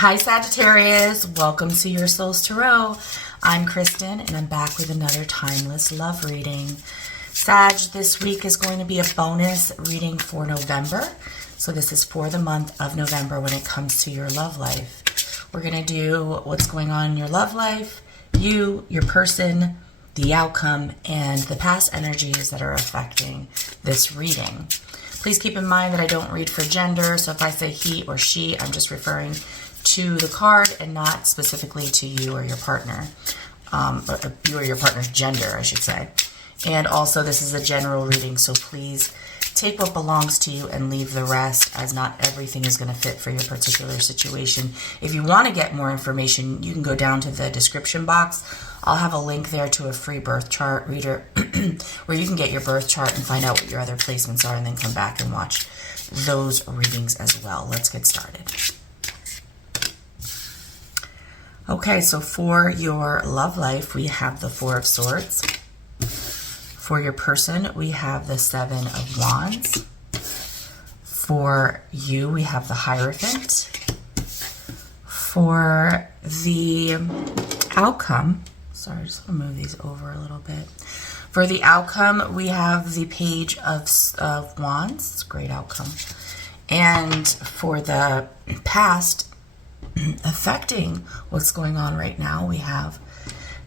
Hi Sagittarius, welcome to your Soul's Tarot. I'm Kristen and I'm back with another timeless love reading. Sag, this week is going to be a bonus reading for November. So this is for the month of November when it comes to your love life. We're going to do what's going on in your love life, you, your person, the outcome, and the past energies that are affecting this reading. Please keep in mind that I don't read for gender, so if I say he or she, I'm just referring to the card and not specifically to you or your partner, you or your partner's gender, I should say. And also, this is a general reading, so please take what belongs to you and leave the rest, as not everything is going to fit for your particular situation. If you want to get more information, you can go down to the description box. I'll have a link there to a free birth chart reader where you can get your birth chart and find out what your other placements are and then come back and watch those readings as well. Let's get started. Okay, so for your love life, we have the Four of Swords. For your person, we have the Seven of Wands. For you, we have the Hierophant. For the outcome, sorry, just going to move these over a little bit. For the outcome, we have the Page of Wands. It's a great outcome. And for the past, affecting what's going on right now, we have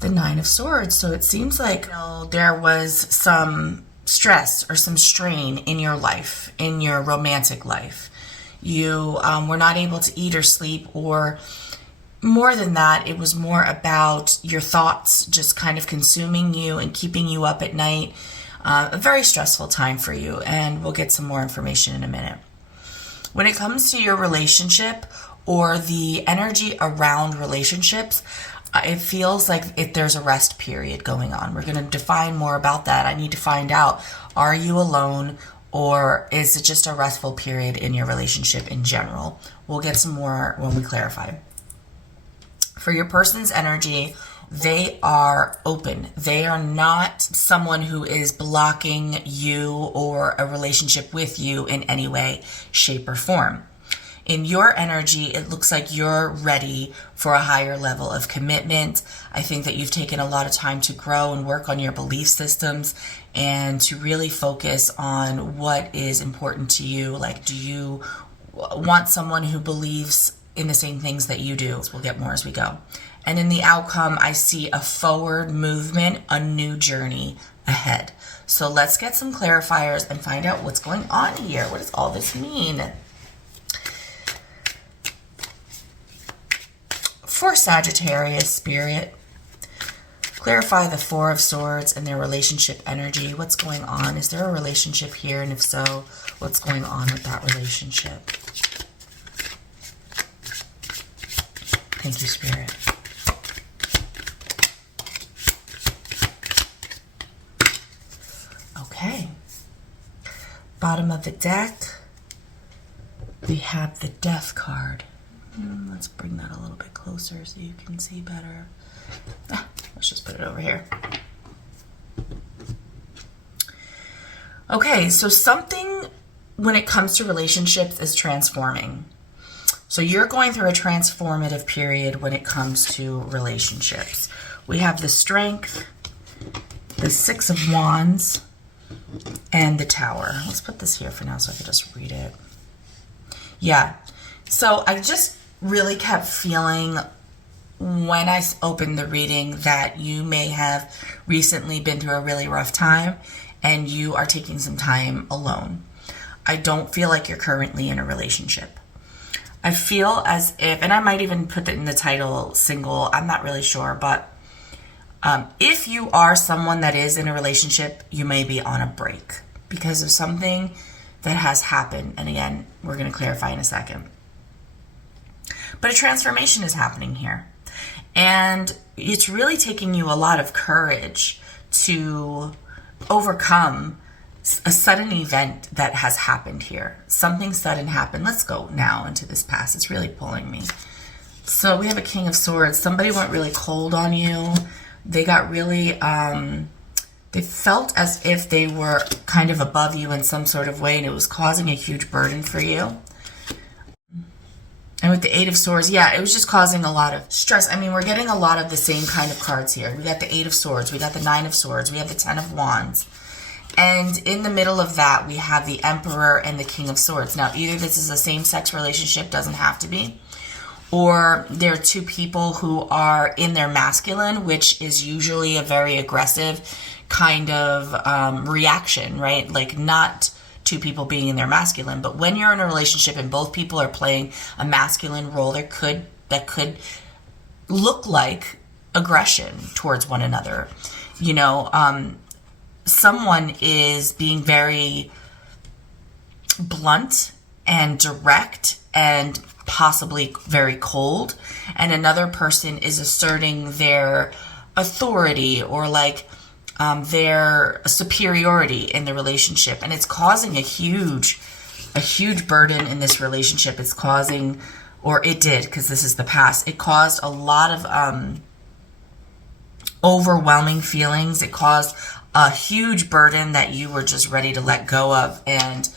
the Nine of Swords. So it seems like there was some stress or some strain in your life, in your romantic life. You were not able to eat or sleep, or more than that, it was more about your thoughts just kind of consuming you and keeping you up at night. A very stressful time for you, and we'll get some more information in a minute. When it comes to your relationship or the energy around relationships, it feels like there's a rest period going on. We're going to define more about that. I need to find out, are you alone, or is it just a restful period in your relationship in general? We'll get some more when we clarify. For your person's energy, they are open. They are not someone who is blocking you or a relationship with you in any way, shape, or form. In your energy, it looks like you're ready for a higher level of commitment. I think that you've taken a lot of time to grow and work on your belief systems and to really focus on what is important to you. Like, do you want someone who believes in the same things that you do? We'll get more as we go. And in the outcome, I see a forward movement, a new journey ahead. So let's get some clarifiers and find out what's going on here. What does all this mean? For Sagittarius Spirit, clarify the Four of Swords and their relationship energy. What's going on? Is there a relationship here? And if so, what's going on with that relationship? Thank you, Spirit. Okay. Bottom of the deck, we have the Death card. Let's bring that a little bit closer so you can see better. Let's just put it over here. Okay, so something when it comes to relationships is transforming. So you're going through a transformative period when it comes to relationships. We have the Strength, the Six of Wands, and the Tower. Let's put this here for now so I can just read it. Yeah, so I just really kept feeling when I opened the reading that you may have recently been through a really rough time and you are taking some time alone. I don't feel like you're currently in a relationship. I feel as if, and I might even put that in the title, single, I'm not really sure, but if you are someone that is in a relationship, you may be on a break because of something that has happened. And again, we're going to clarify in a second. But a transformation is happening here. And it's really taking you a lot of courage to overcome a sudden event that has happened here. Something sudden happened. Let's go now into this past. It's really pulling me. So we have a King of Swords. Somebody went really cold on you. They got really, they felt as if they were kind of above you in some sort of way, and it was causing a huge burden for you. And with the Eight of Swords, yeah, it was just causing a lot of stress. I mean, we're getting a lot of the same kind of cards here. We got the Eight of Swords, we got the Nine of Swords, we have the Ten of Wands. And in the middle of that, we have the Emperor and the King of Swords. Now, either this is a same-sex relationship, doesn't have to be, or there are two people who are in their masculine, which is usually a very aggressive kind of reaction, right? Like not two people being in their masculine, but when you're in a relationship and both people are playing a masculine role, that could look like aggression towards one another. You know, someone is being very blunt and direct and possibly very cold, and another person is asserting their authority or like their superiority in the relationship, and it's causing a huge burden in this relationship. It's causing, or it did, because this is the past, it caused a lot of overwhelming feelings. It caused a huge burden that you were just ready to let go of, and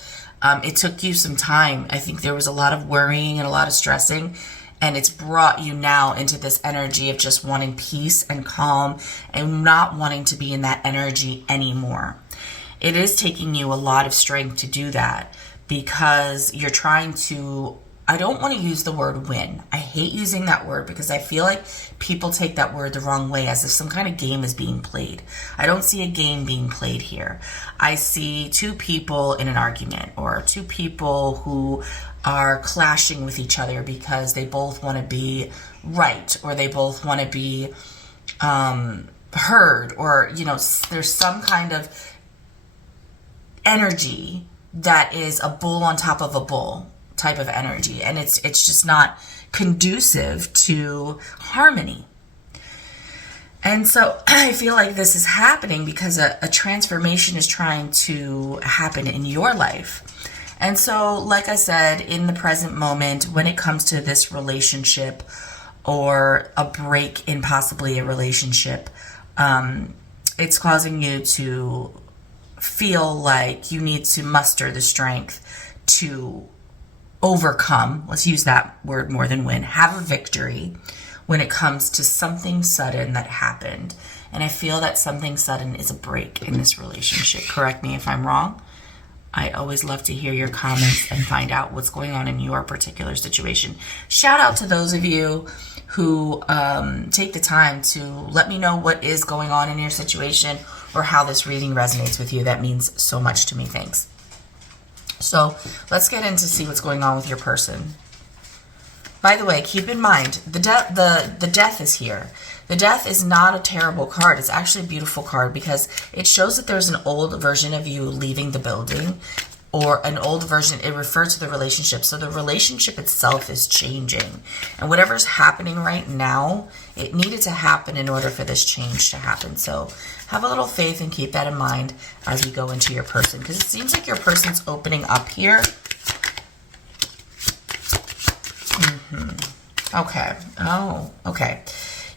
it took you some time. I think there was a lot of worrying and a lot of stressing, and it's brought you now into this energy of just wanting peace and calm and not wanting to be in that energy anymore. It is taking you a lot of strength to do that because you're trying to, I don't want to use the word win. I hate using that word because I feel like people take that word the wrong way, as if some kind of game is being played. I don't see a game being played here. I see two people in an argument, or two people who are clashing with each other because they both want to be right, or they both want to be heard, or, you know, there's some kind of energy that is a bull on top of a bull type of energy, and it's just not conducive to harmony. And so I feel like this is happening because a transformation is trying to happen in your life. And so, like I said, in the present moment, when it comes to this relationship or a break in possibly a relationship, it's causing you to feel like you need to muster the strength to overcome, let's use that word more than win, have a victory when it comes to something sudden that happened. And I feel that something sudden is a break in this relationship. Correct me if I'm wrong. I always love to hear your comments and find out what's going on in your particular situation. Shout out to those of you who take the time to let me know what is going on in your situation or how this reading resonates with you. That means so much to me. Thanks. So let's get in to see what's going on with your person. By the way, keep in mind, the death is here. The death is not a terrible card. It's actually a beautiful card because it shows that there's an old version of you leaving the building, or an old version. It refers to the relationship. So the relationship itself is changing. And whatever's happening right now, it needed to happen in order for this change to happen. So have a little faith and keep that in mind as we go into your person, because it seems like your person's opening up here. Okay. Oh, okay.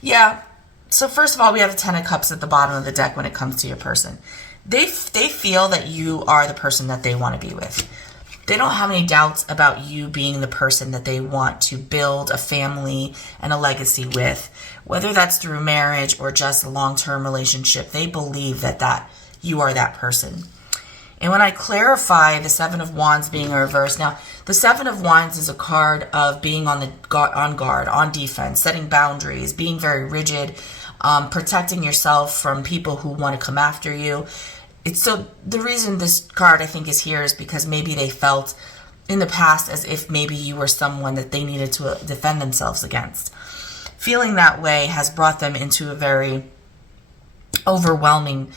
Yeah. So first of all, we have the Ten of Cups at the bottom of the deck when it comes to your person. They feel that you are the person that they want to be with. They don't have any doubts about you being the person that they want to build a family and a legacy with. Whether that's through marriage or just a long-term relationship, they believe that you are that person. And when I clarify the Seven of Wands being a reverse, now the Seven of Wands is a card of being on guard, on defense, setting boundaries, being very rigid, protecting yourself from people who want to come after you. So the reason this card I think is here is because maybe they felt in the past as if maybe you were someone that they needed to defend themselves against. Feeling that way has brought them into a very overwhelming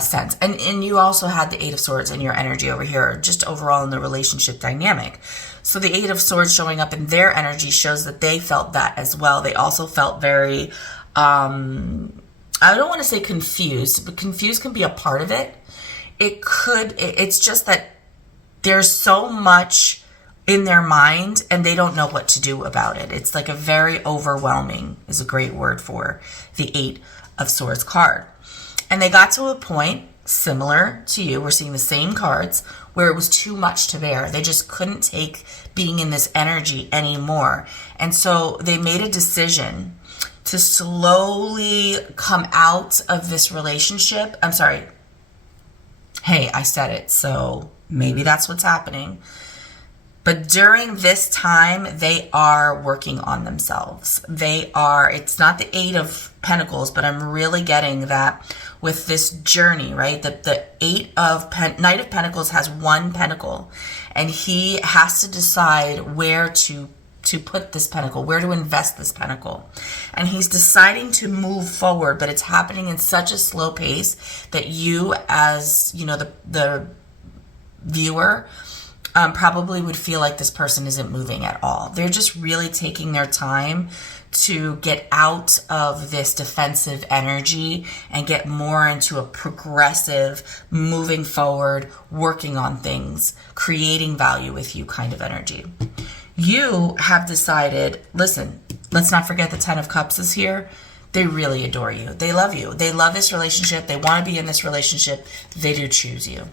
sense. And you also had the Eight of Swords in your energy over here, just overall in the relationship dynamic. So the Eight of Swords showing up in their energy shows that they felt that as well. They also felt very, I don't want to say confused, but confused can be a part of it. It's just that there's so much in their mind and they don't know what to do about it. It's like a very overwhelming is a great word for the Eight of Swords card. And they got to a point similar to you. We're seeing the same cards where it was too much to bear. They just couldn't take being in this energy anymore. And so they made a decision to slowly come out of this relationship. I'm sorry. Hey, I said it. So maybe that's what's happening. But during this time, they are working on themselves. It's not the Eight of Pentacles, but I'm really getting that with this journey, right? The Knight of Pentacles has one pentacle, and he has to decide where to put this pentacle, where to invest this pentacle. And he's deciding to move forward, but it's happening in such a slow pace that you, as the viewer, probably would feel like this person isn't moving at all. They're just really taking their time to get out of this defensive energy and get more into a progressive, moving forward, working on things, creating value with you kind of energy. You have decided, listen, let's not forget the Ten of Cups is here. They really adore you. They love you. They love this relationship. They want to be in this relationship. They do choose you.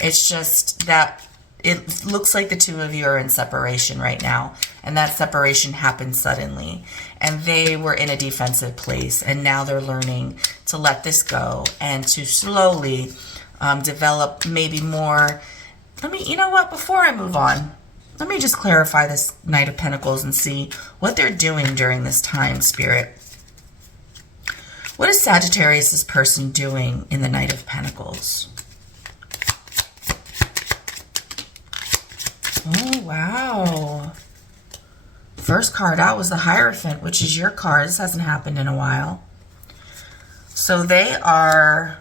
It's just that it looks like the two of you are in separation right now, and that separation happened suddenly, and they were in a defensive place, and now they're learning to let this go and to slowly develop maybe more. You know what, before I move on, let me just clarify this Knight of Pentacles and see what they're doing during this time, Spirit. What is Sagittarius' person doing in the Knight of Pentacles? Oh, wow. First card out was the Hierophant, which is your card. This hasn't happened in a while. So they are...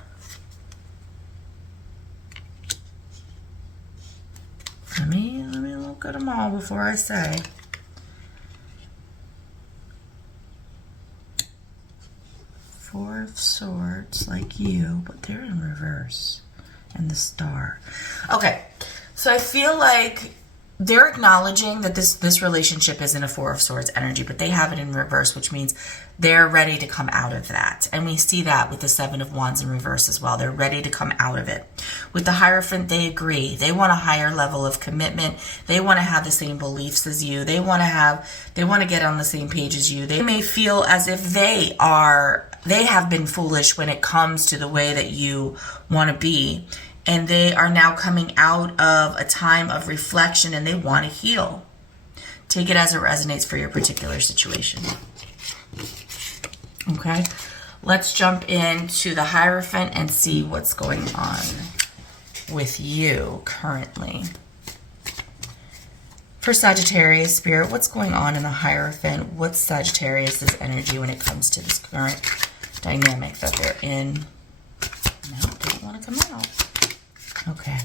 Let me look at them all before I say. Four of Swords, like you, but they're in reverse. And the Star. Okay, so I feel like they're acknowledging that this relationship is in a Four of Swords energy, but they have it in reverse, which means they're ready to come out of that. And we see that with the Seven of Wands in reverse as well. They're ready to come out of it. With the Hierophant, they agree. They want a higher level of commitment. They want to have the same beliefs as you. They want to get on the same page as you. They may feel as if they have been foolish when it comes to the way that you want to be. And they are now coming out of a time of reflection, and they want to heal. Take it as it resonates for your particular situation. Okay, let's jump into the Hierophant and see what's going on with you currently. For Sagittarius, Spirit, what's going on in the Hierophant? What's Sagittarius' energy when it comes to this current dynamic that they're in? No, they don't want to come out. Okay.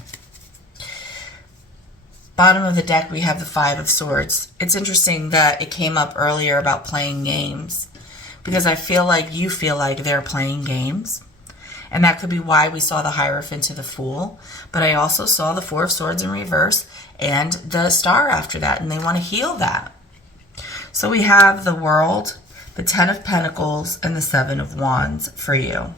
Bottom of the deck, we have the Five of Swords. It's interesting that it came up earlier about playing games, because I feel like you feel like they're playing games. And that could be why we saw the Hierophant to the Fool. But I also saw the Four of Swords in reverse and the Star after that, and they want to heal that. So we have the World, the Ten of Pentacles, and the Seven of Wands for you.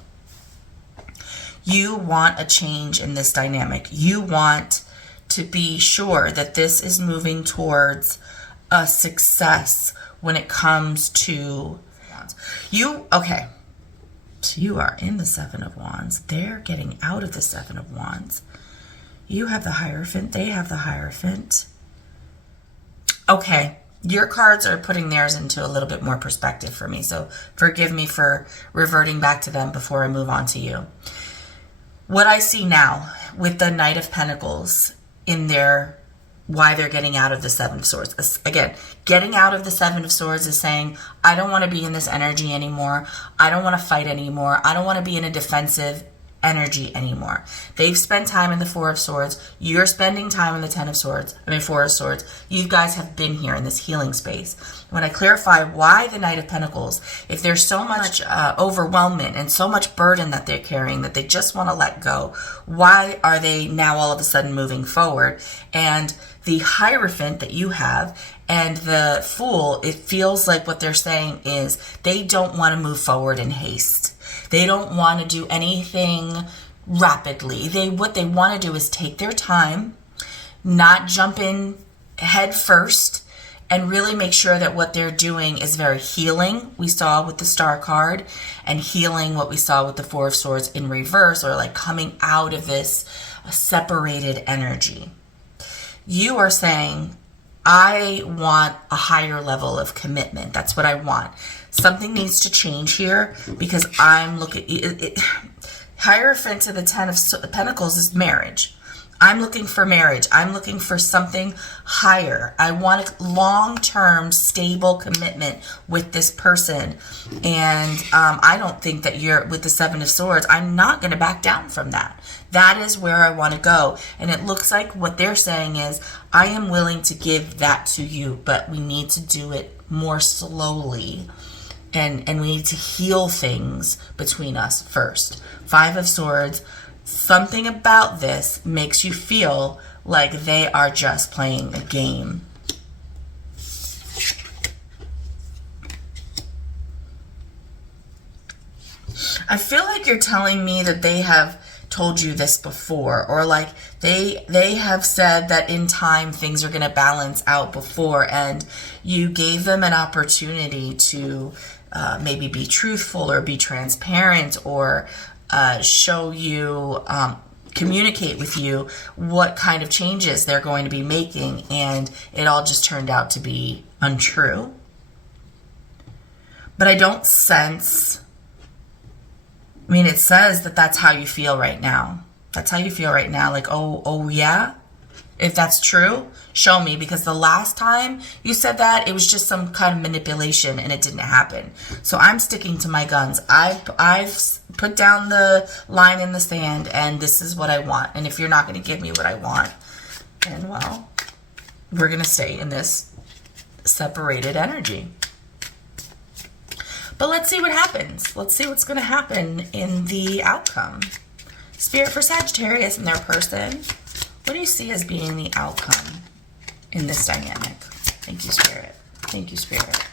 You want a change in this dynamic. You want to be sure that this is moving towards a success when it comes to you. Okay, so you are in the Seven of Wands. They're getting out of the Seven of Wands. You have the Hierophant. They have the Hierophant. Okay, your cards are putting theirs into a little bit more perspective for me, so forgive me for reverting back to them before I move on to you. What I see now with the Knight of Pentacles in their, why they're getting out of the Seven of Swords. Again, getting out of the Seven of Swords is saying, I don't want to be in this energy anymore. I don't want to fight anymore. I don't want to be in a defensive energy anymore. They've spent time in the Four of Swords. You're spending time in the Four of Swords. You guys have been here in this healing space. When I clarify why the Knight of Pentacles, if there's so much overwhelmment and so much burden that they're carrying that they just want to let go, why are they now all of a sudden moving forward? And the Hierophant that you have and the Fool, it feels like what they're saying is they don't want to move forward in haste. They don't want to do anything rapidly. What they want to do is take their time, not jump in head first, and really make sure that what they're doing is very healing, we saw with the Star card, and healing, what we saw with the Four of Swords in reverse, or like coming out of this separated energy. You are saying, I want a higher level of commitment. That's what I want. Something needs to change here, because I'm looking... Hierophant to the Ten of Pentacles is marriage. I'm looking for marriage. I'm looking for something higher. I want a long-term, stable commitment with this person. And I don't think that you're, with the Seven of Swords, I'm not going to back down from that. That is where I want to go. And it looks like what they're saying is, I am willing to give that to you, but we need to do it more slowly. And we need to heal things between us first. Five of Swords. Something about this makes you feel like they are just playing a game. I feel like you're telling me that they have told you this before, or like they have said that in time things are going to balance out before, and you gave them an opportunity to maybe be truthful or be transparent, or show you, communicate with you what kind of changes they're going to be making, and it all just turned out to be untrue. But I don't sense, I mean, it says that that's how you feel right now. That's how you feel right now. Like, oh yeah? If that's true, show me, because the last time you said that, it was just some kind of manipulation and it didn't happen. So I'm sticking to my guns. I've put down the line in the sand, and this is what I want. And if you're not going to give me what I want, then, well, we're going to stay in this separated energy. But let's see what happens. Let's see what's going to happen in the outcome. Spirit for Sagittarius and their person. What do you see as being the outcome in this dynamic? Thank you, Spirit. Thank you, Spirit.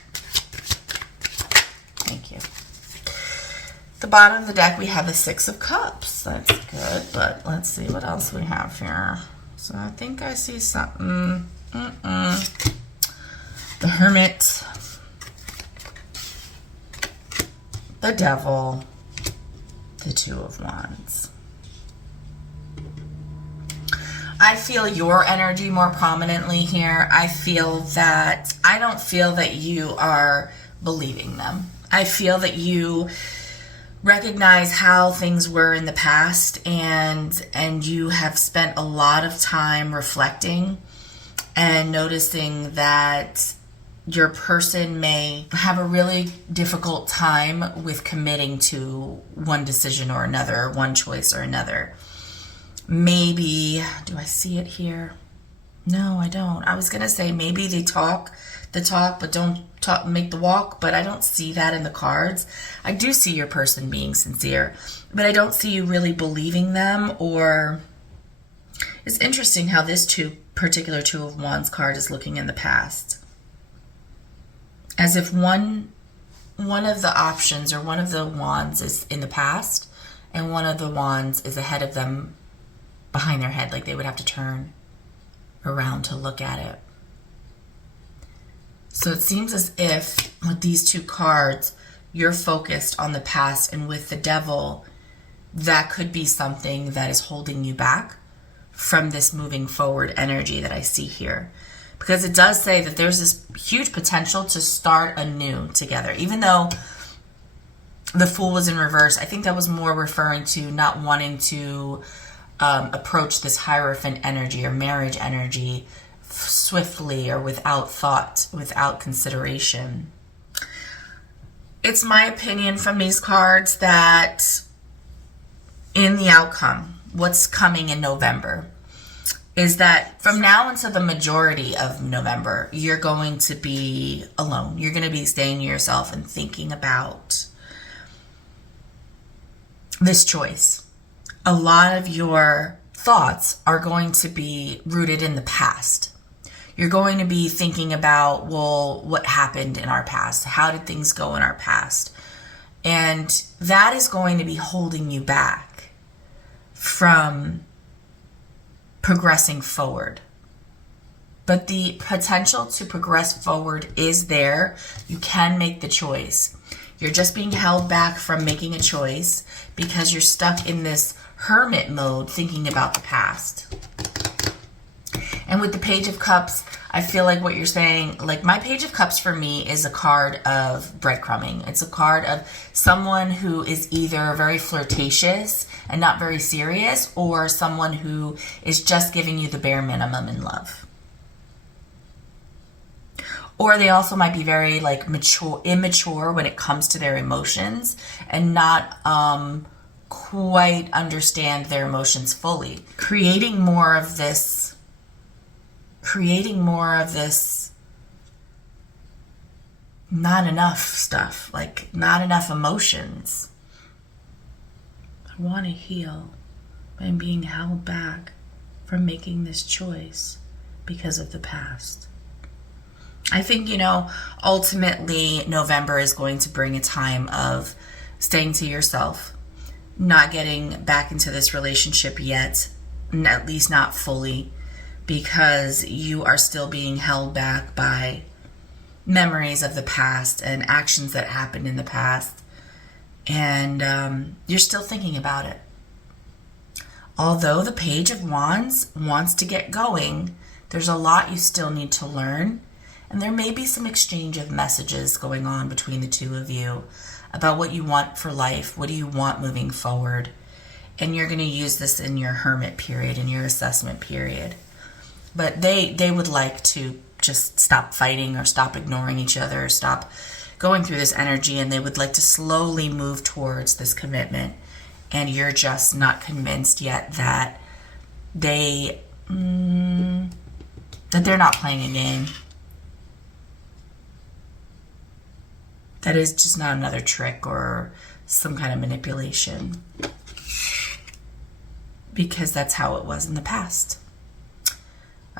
Thank you. At the bottom of the deck, we have the Six of Cups. That's good, but let's see what else we have here. So I think I see something. The Hermit. The Devil. The Two of Wands. I feel your energy more prominently here. I don't feel that you are believing them. I feel that you recognize how things were in the past, and you have spent a lot of time reflecting and noticing that your person may have a really difficult time with committing to one decision or another, one choice or another. Maybe, do I see it here? No, I don't. I was going to say maybe they talk the talk, but don't make the walk, but I don't see that in the cards. I do see your person being sincere, but I don't see you really believing them. Or it's interesting how this particular Two of Wands card is looking in the past. As if one of the options, or one of the wands, is in the past, and one of the wands is ahead of them, behind their head, like they would have to turn around to look at it. So it seems as if with these two cards, you're focused on the past, and with the Devil, that could be something that is holding you back from this moving forward energy that I see here. Because it does say that there's this huge potential to start anew together. Even though the Fool was in reverse, I think that was more referring to not wanting to approach this Hierophant energy or marriage energy swiftly or without thought, without consideration. It's my opinion from these cards that in the outcome, what's coming in November, is that from now until the majority of November, you're going to be alone. You're going to be staying to yourself and thinking about this choice. A lot of your thoughts are going to be rooted in the past. You're going to be thinking about, well, what happened in our past? How did things go in our past? And that is going to be holding you back from progressing forward. But the potential to progress forward is there. You can make the choice. You're just being held back from making a choice because you're stuck in this hermit mode thinking about the past. And with the Page of Cups, I feel like what you're saying, like my Page of Cups for me is a card of breadcrumbing. It's a card of someone who is either very flirtatious and not very serious, or someone who is just giving you the bare minimum in love. Or they also might be very like immature when it comes to their emotions and not quite understand their emotions fully. Creating more of this not enough stuff, like not enough emotions. I want to heal, but I'm being held back from making this choice because of the past. I think, ultimately November is going to bring a time of staying to yourself, not getting back into this relationship yet, at least not fully, because you are still being held back by memories of the past and actions that happened in the past. And you're still thinking about it. Although the Page of Wands wants to get going, there's a lot you still need to learn. And there may be some exchange of messages going on between the two of you about what you want for life. What do you want moving forward? And you're going to use this in your hermit period, in your assessment period. But they would like to just stop fighting or stop ignoring each other or stop going through this energy, and they would like to slowly move towards this commitment. And you're just not convinced yet that they're not playing a game. That is just not another trick or some kind of manipulation. Because that's how it was in the past.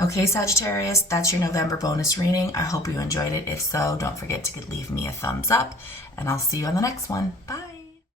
Okay, Sagittarius, that's your November bonus reading. I hope you enjoyed it. If so, don't forget to leave me a thumbs up, and I'll see you on the next one. Bye.